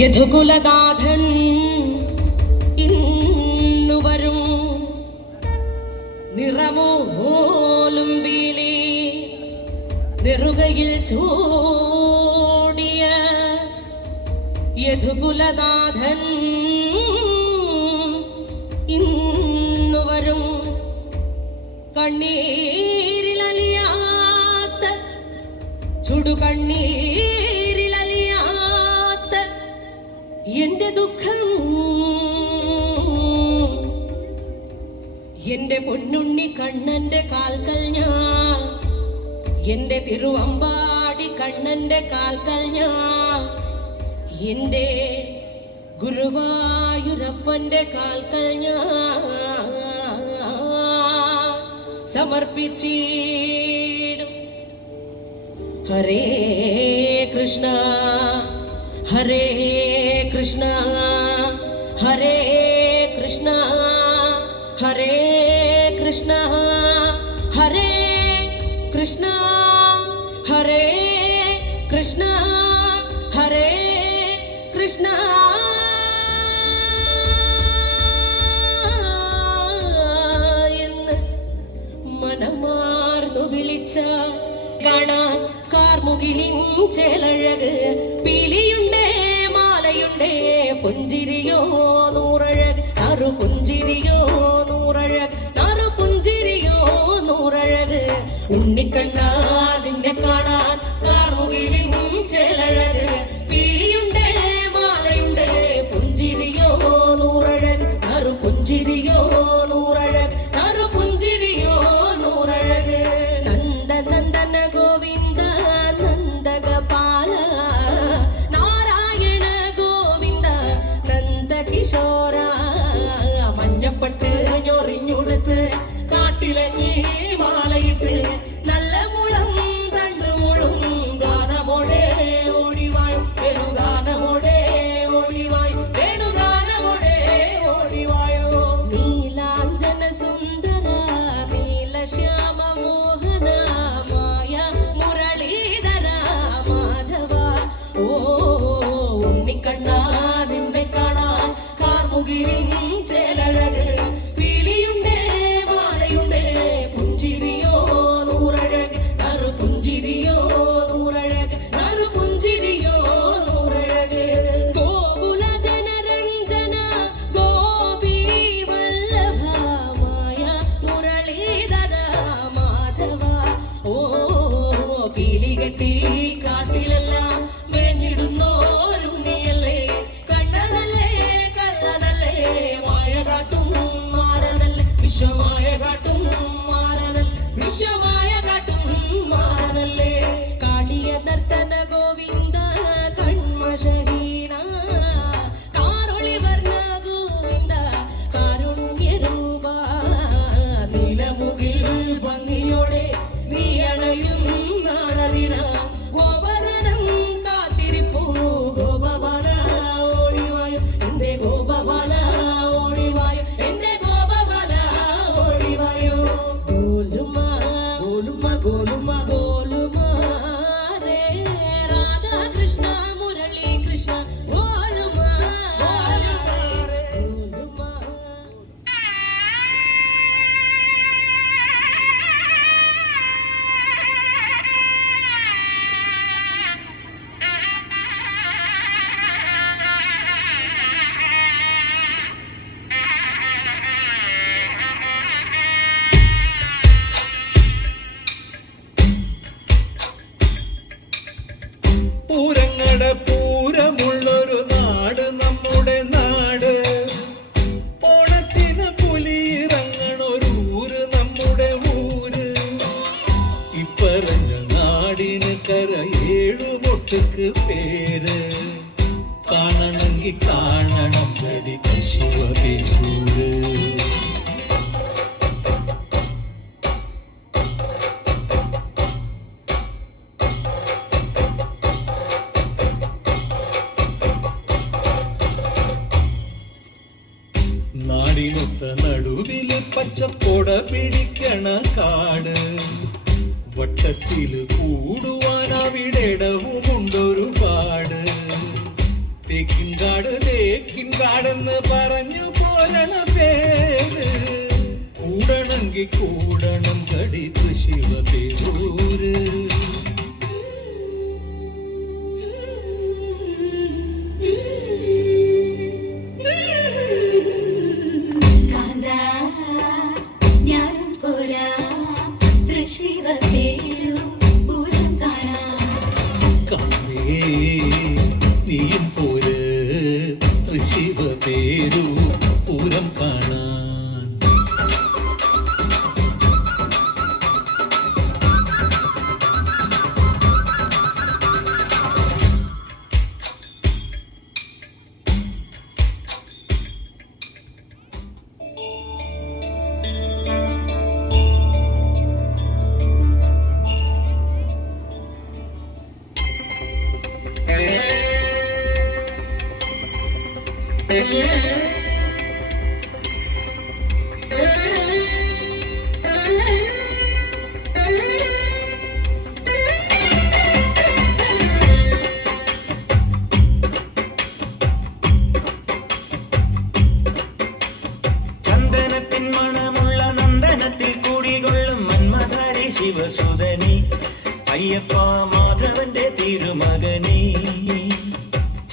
യദുകുലനാഥൻ ഇന്നു വരും നിറമോലും വീലി നെറുകയിൽ ചൂടിയ യദുകുലനാഥൻ ഇന്നു വരും കണ്ണീരിലലിയാത്ത ചുടുകണ്ണീരിലലിയാത്ത എന്റെ ദുഃഖം എന്റെ പൊന്നുണ്ണി കണ്ണന്റെ കാൽക്കൽ ഞാൻ എന്റെ തിരുവമ്പാടി കണ്ണന്റെ കാൽക്കൽ ഞാൻ എന്റെ ഗുരുവായൂരപ്പന്റെ കാൽക്കൽ ഞാൻ സമർപ്പിച്ചിടും. ഹരേ കൃഷ്ണ ഹരേ കൃഷ്ണ ഹരേ കൃഷ്ണ ഹരേ കൃഷ്ണ ഹരേ കൃഷ്ണ ഹരേ കൃഷ്ണ ഹരേ കൃഷ്ണ എന്ന് മനമാർന്നു വിളിച്ച കാണാൻ കാർമുകിലിൻ ചേലഴക് പീലിയുണ്ടേ മാലയുണ്ടേ പുഞ്ചിരിയോ നൂറഴക് നറു പുഞ്ചിരിയോ നൂറഴക് നറു പുഞ്ചിരിയോ നൂറഴക് ഉണ്ണിക്കണ്ണാ നിന്നെ കാണാൻ കാർമുകിലിൻ ചേലഴക് പീലിയുണ്ടേ മാലയുണ്ടേ പുഞ്ചിരിയോ നൂറഴക് നറു പുഞ്ചിരിയോ നൂറഴക് നറു പുഞ്ചിരിയോ നൂറഴക് നന്ദ നന്ദന ഗോവിന്ദ നന്ദഗപാല നാരായണ ഗോവിന്ദ നന്ദകിശോര മഞ്ഞപ്പട്ട് ഞൊറിഞ്ഞുടുത്ത് കാട്ടിലഞ്ഞി മാലയിട്ട് നല്ല മുളം തണ്ടു മുഴും ഗാനമോടെ ഓടിവായു വേണുഗാനമോടെ ഓടിവായു വേണുഗാനമോടെ ഓടിവായു നീലാഞ്ജന സുന്ദര നീലശ്യാമ മോഹന മായ മുരളീധര മാധവ ഓ ഉണ്ണിക്കണ്ണാ നിന്നെ കാണാൻ കാർമുകിലിൻ ചേലഴക് പീലിയുണ്ടേ മാലയുണ്ടേ പുഞ്ചിരിയോ നൂറഴക് നറു പുഞ്ചിരിയോ നൂറഴക് നറു പുഞ്ചിരിയോ നൂറഴക് ഗോകുല ജനരഞ്ജന ഗോപി വല്ലഭ മായ മുരളീധര മാധവ ഓ പീലികെട്ടി കാട്ടിലെല്ലാം മേഞ്ഞിടുന്നോരുണ്ണിയല്ലേ കണ്ണനല്ലേ കള്ളനല്ലേ മായ കാട്ടും മാറനല്ലേ വിശ്വമായ കാട്ടും മാറനല്ലേ വിശ്വമായ കാട്ടും മാറനല്ലേ കാളിയ നർത്തന ഗോവിന്ദ കൺമഷഹീന കാരൊളി വർണ്ണ ഗോവിന്ദ കാരുണ്യരൂപ നീലമുകിൽ ഭംഗിയോടെ നീ അണയും നാളതിന ഗോപവനം കാത്തിരിപ്പൂ ഗോപവന ഓടിവായു എന്റെ ഗോപവന ഓടിവായു എന്റെ ഗോപവന ഓടിവായു ഗോലുമ ഗോലുമ ഗോലുമ ഗോലുമ രേ രാധാ കൃഷ്ണ മുരളി കൃഷ്ണ ഗോലുമ ഗോലുമ പൂരങ്ങട പൂരമുള്ളൊരു നാട് നമ്മുടെ നാട് ഓണത്തിന് പുലിയിറങ്ങണൊരൂര് നമ്മുടെ ഊര് ഇപ്പറഞ്ഞ നാടിന് കരയേഴുമൊട്ടുക്ക് പേര് കാണണമെങ്കിൽ കാണണം നടി ശിവപേരൂര് നാടിനൊത്ത നടുവില് പച്ചപ്പൊട പിടിക്കണ കാട് വട്ടത്തില് കൂടുവാൻ അവിടെടവുമുണ്ടൊരുപാട് തേക്കിൻകാടെന്ന് പറഞ്ഞു പോരണ പേര്. കൂടണമെങ്കിൽ കൂടണം കടി ശിവ പേരൂര്. നീയും പോര് തൃശിവ പേരു പൂരം കാണാൻ. ചന്ദനത്തിൻ മണമുള്ള നന്ദനത്തിൽ കൂടികൊള്ളും മന്മധാരി ശിവസുതനി അയ്യപ്പ മാധവന്റെ തിരുമകനേ.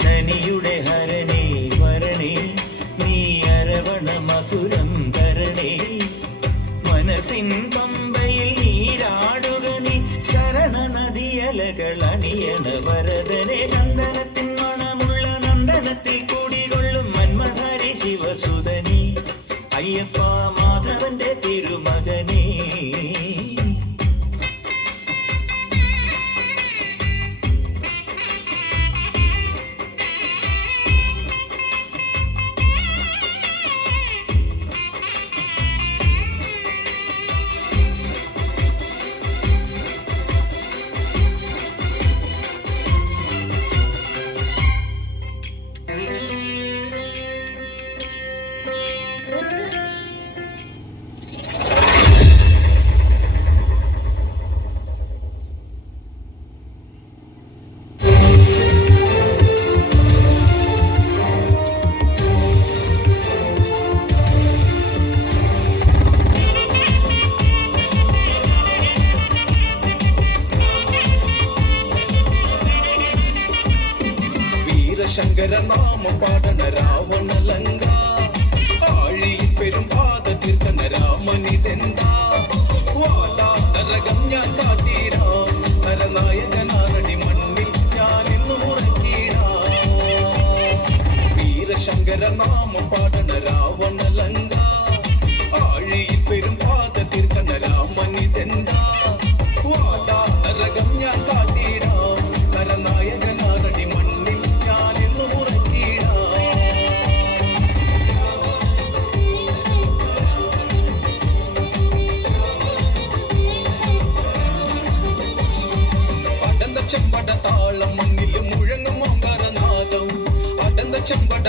ശനിയുടെ ഹരനേ വരണേ നീ അരവണ മധുരം തരണേ. മനസ്സിൻ പമ്പയിൽ നീരാടുക നീ ശരണ നദിയലകൾ അണിയണ വരദനെ. ചന്ദനത്തിൻ മണമുള്ള നന്ദനത്തിൽ കൂടികൊള്ളും മന്മധാരി ശിവസുതനി അയ്യപ്പ മാധവന്റെ തിരുമകനേ. ശങ്കര നാമ പാടണ രാവണലങ്ക ആഴിയിൽ പെരും പാത തീർക്കണ രാമനിതെന്താ. വാടാ നരകം ഞാൻ കാട്ടീടാ നരനായകനാരടി മണ്ണിൽ ഞാൻ ഇന്നു മുറക്കീടാ. വീരശങ്കര നാമ പാടണ രാവണലങ്ക ആഴിയിൽ പെരും പാത തീർക്കണ രാമനിതെന്താ. വാടാ നരകം ഞാൻ കാട്ടീടാ നരനായകനാരടി മണ്ണിൽ ഞാൻ ഇന്നു മുറക്കീടാ. അടந்த ചെമ്പട താളം മണ്ണിൽ മുഴങ്ങും ഓങ്കാരനാദം. അടந்த ചെമ്പട